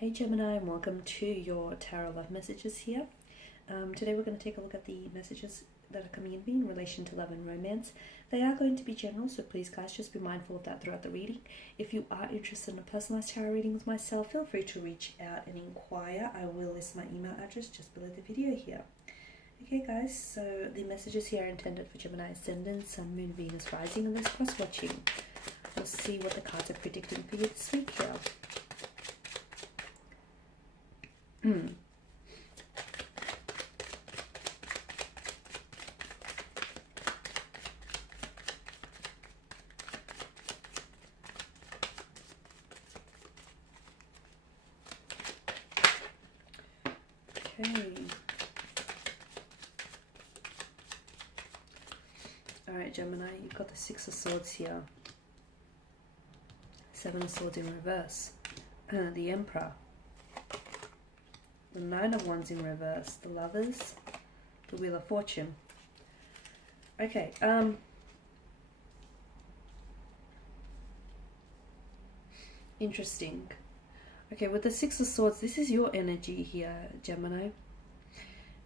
Hey Gemini, and welcome to your Tarot Love Messages here. Today we're going to take a look at the messages that are coming in relation to love and romance. They are going to be general, so please guys just be mindful of that throughout the reading. If you are interested in a personalized tarot reading with myself, feel free to reach out and inquire. I will list my email address just below the video here. Okay guys, so the messages here are intended for Gemini Ascendant, Sun, Moon, Venus, Rising, and this cross-watching. We'll see what the cards are predicting for you this week here. Okay. Alright, Gemini, you've got the Six of Swords here. Seven of Swords in reverse. The Emperor. The Nine of Wands in reverse. The Lovers. The Wheel of Fortune. Okay, interesting. Okay, with the Six of Swords, this is your energy here, Gemini.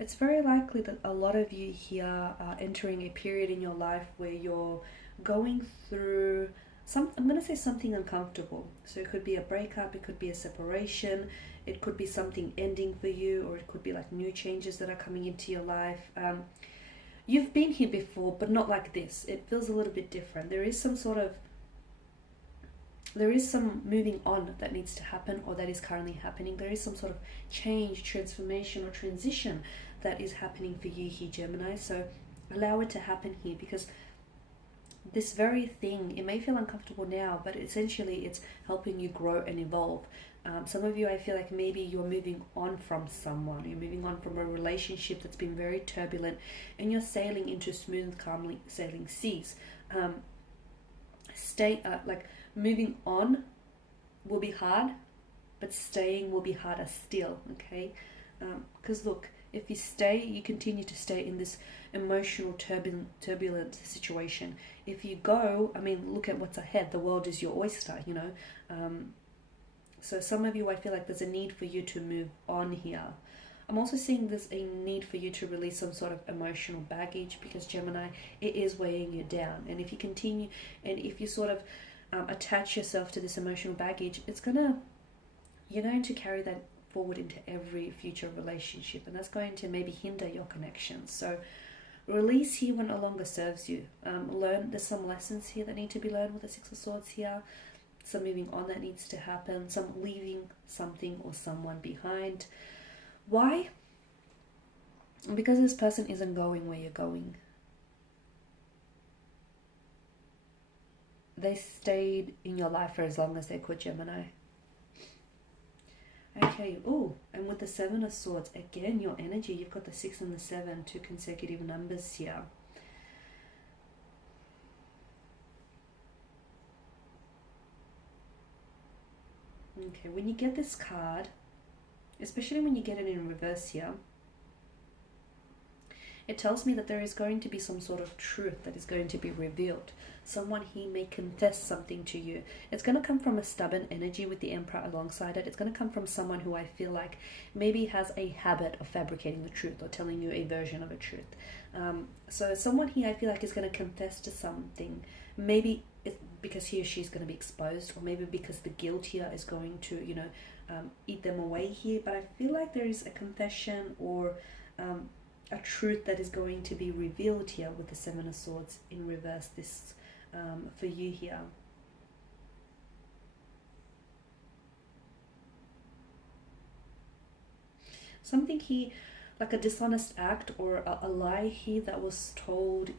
It's very likely that a lot of you here are entering a period in your life where you're going through I'm going to say something uncomfortable. So it could be a breakup, it could be a separation, it could be something ending for you, or it could be like new changes that are coming into your life. You've been here before, but not like this. It feels a little bit different. There is some moving on that needs to happen, or that is currently happening. There is some sort of change, transformation, or transition that is happening for you here, Gemini. So allow it to happen here, because this very thing, it may feel uncomfortable now, but essentially it's helping you grow and evolve. Some of you, I feel like maybe you're moving on from someone. You're moving on from a relationship that's been very turbulent, and you're sailing into smooth, calmly sailing seas. Moving on will be hard, but staying will be harder still, okay? Because look, if you stay, you continue to stay in this emotional, turbulent situation. If you go, I mean, look at what's ahead. The world is your oyster, you know? So some of you, I feel like there's a need for you to move on here. I'm also seeing there's a need for you to release some sort of emotional baggage, because Gemini, it is weighing you down. And if you continue, and if you sort of attach yourself to this emotional baggage, you're going to carry that forward into every future relationship, and that's going to maybe hinder your connections. So release here when no longer serves you. There's some lessons here that need to be learned with the Six of Swords here. Some moving on that needs to happen, some leaving something or someone behind. Why? Because this person isn't going where you're going. They stayed in your life for as long as they could, Gemini. Okay, and with the Seven of Swords, again, your energy, you've got the 6 and the 7, two consecutive numbers here. Okay, when you get this card, especially when you get it in reverse here, it tells me that there is going to be some sort of truth that is going to be revealed. Someone here may confess something to you. It's going to come from a stubborn energy with the Emperor alongside it. It's going to come from someone who I feel like maybe has a habit of fabricating the truth or telling you a version of a truth. So someone here, I feel like, is going to confess to something. Maybe it's because he or she is going to be exposed, or maybe because the guilt here is going to, eat them away here. But I feel like there is a confession or a truth that is going to be revealed here with the Seven of Swords in reverse this for you here. Something here, like a dishonest act or a lie here that was told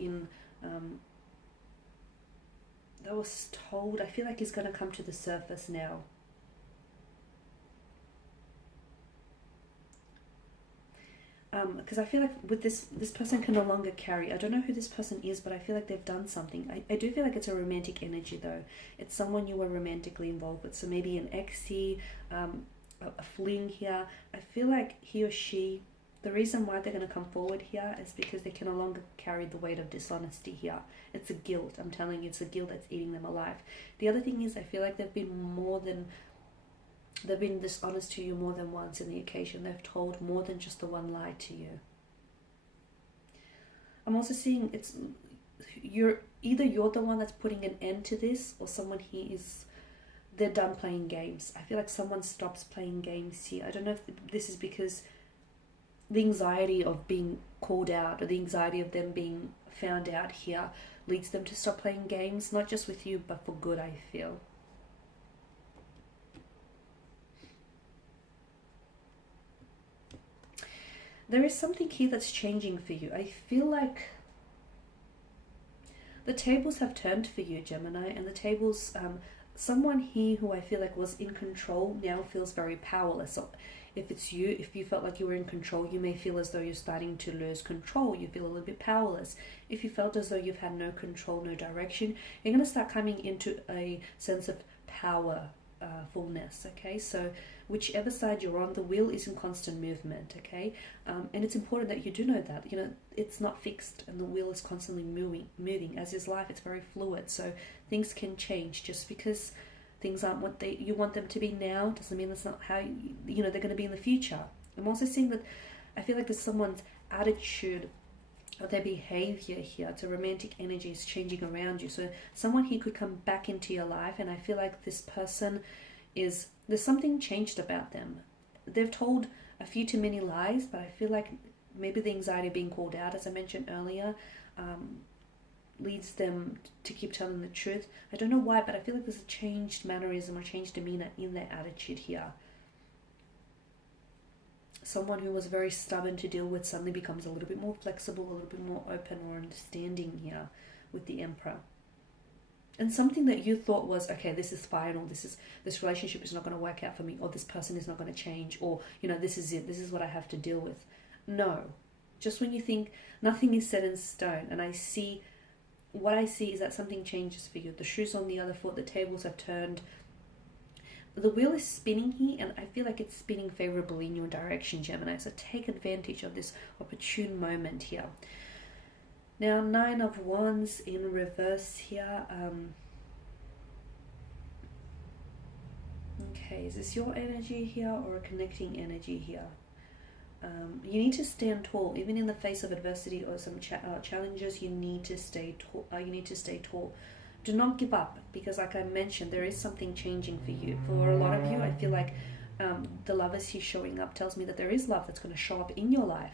I feel like is going to come to the surface now. Because I feel like with this person can no longer carry. I don't know who this person is, but I feel like they've done something. I do feel like it's a romantic energy though. It's someone you were romantically involved with. So maybe an ex here, a fling here. I feel like he or she, the reason why they're going to come forward here is because they can no longer carry the weight of dishonesty here. It's a guilt. I'm telling you, it's a guilt that's eating them alive. The other thing is I feel like they've been more than They've been dishonest to you more than once in the occasion. They've told more than just the one lie to you. I'm also seeing you're the one that's putting an end to this, or someone here is, they're done playing games. I feel like someone stops playing games here. I don't know if this is because the anxiety of being called out, or the anxiety of them being found out here, leads them to stop playing games, not just with you, but for good, I feel. There is something here that's changing for you. I feel like the tables have turned for you, Gemini, and the tables, someone here who I feel like was in control now feels very powerless. So if it's you, if you felt like you were in control, you may feel as though you're starting to lose control. You feel a little bit powerless. If you felt as though you've had no control, no direction, you're going to start coming into a sense of power, fullness, okay? So whichever side you're on, the wheel is in constant movement, okay? And it's important that you do know that, you know, it's not fixed, and the wheel is constantly moving. As is life, it's very fluid, so things can change. Just because things aren't what you want them to be now doesn't mean that's not how they're going to be in the future. I'm also seeing that I feel like there's someone's attitude or their behavior here to romantic energy is changing around you. So someone here could come back into your life, and I feel like this person there's something changed about them. They've told a few too many lies, but I feel like maybe the anxiety of being called out, as I mentioned earlier, leads them to keep telling the truth. I don't know why, but I feel like there's a changed mannerism or changed demeanor in their attitude here. Someone who was very stubborn to deal with suddenly becomes a little bit more flexible, a little bit more open or understanding here with the Emperor. And something that you thought was, okay, this is final, this relationship is not going to work out for me, or this person is not going to change, or, this is it, this is what I have to deal with. No. Just when you think nothing is set in stone, and what I see is that something changes for you. The shoe's on the other foot, the tables have turned. The wheel is spinning here, and I feel like it's spinning favorably in your direction, Gemini. So take advantage of this opportune moment here. Now, 9 of Wands in reverse here. Okay, is this your energy here or a connecting energy here? You need to stand tall, even in the face of adversity or some challenges. You need to stay tall. Do not give up, because like I mentioned, there is something changing for you. For a lot of you, I feel like the Lovers here showing up tells me that there is love that's going to show up in your life.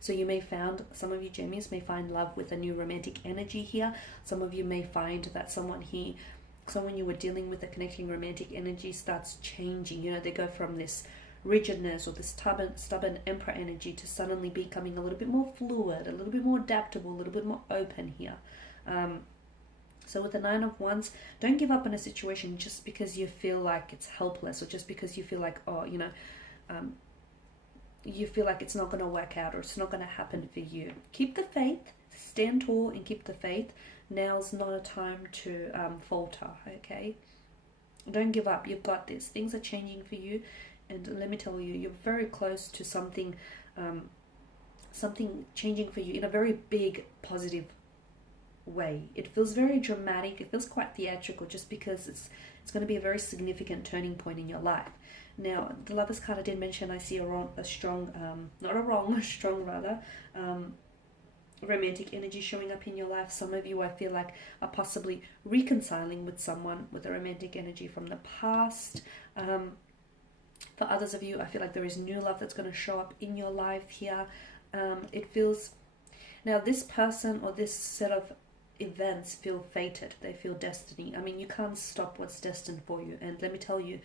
So you may find, some of you Gemmies may find love with a new romantic energy here. Some of you may find that someone you were dealing with, a connecting romantic energy, starts changing. They go from this rigidness or this stubborn Emperor energy to suddenly becoming a little bit more fluid, a little bit more adaptable, a little bit more open here. So with the 9 of Wands, don't give up on a situation just because you feel like it's helpless, or just because you feel like, you feel like it's not going to work out, or it's not going to happen for you. Keep the faith, stand tall and keep the faith. Now's not a time to falter, okay? Don't give up. You've got this. Things are changing for you, and let me tell you, you're very close to something changing for you in a very big, positive way. It feels very dramatic. It feels quite theatrical, just because it's going to be a very significant turning point in your life. Now, the Lovers card I did mention, I see a strong romantic energy showing up in your life. Some of you, I feel like, are possibly reconciling with someone with a romantic energy from the past. For others of you, I feel like there is new love that's going to show up in your life here. It feels, now this person or this set of events feel fated. They feel destiny. I mean, you can't stop what's destined for you. And let me tell you,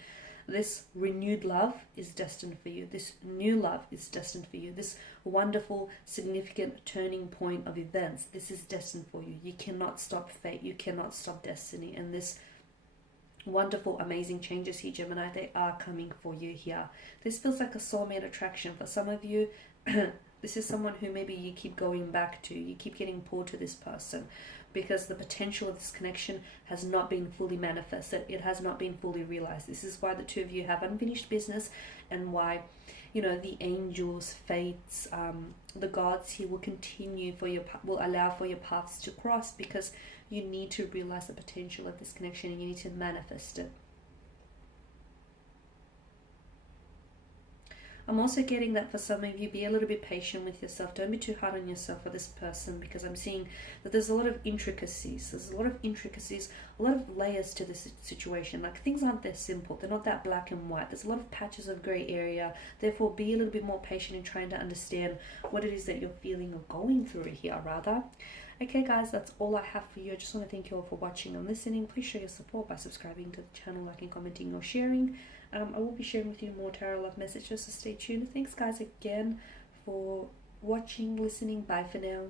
this renewed love is destined for you. This new love is destined for you. This wonderful, significant turning point of events, this is destined for you. You cannot stop fate. You cannot stop destiny. And this wonderful, amazing changes here, Gemini, they are coming for you here. This feels like a soulmate attraction. For some of you, this is someone who maybe you keep going back to. You keep getting pulled to this person, because the potential of this connection has not been fully manifested. It has not been fully realized. This is why the two of you have unfinished business, and why, the angels, fates, the gods here will will allow for your paths to cross, because you need to realize the potential of this connection and you need to manifest it. I'm also getting that for some of you, be a little bit patient with yourself. Don't be too hard on yourself for this person, because I'm seeing that there's a lot of intricacies. There's a lot of intricacies, a lot of layers to this situation. Like, things aren't that simple. They're not that black and white. There's a lot of patches of grey area. Therefore, be a little bit more patient in trying to understand what it is that you're feeling or going through here, rather. Okay guys, that's all I have for you. I just want to thank you all for watching and listening. Please show your support by subscribing to the channel, liking, commenting or sharing. I will be sharing with you more tarot love messages, so stay tuned. Thanks guys again for watching, listening. Bye for now.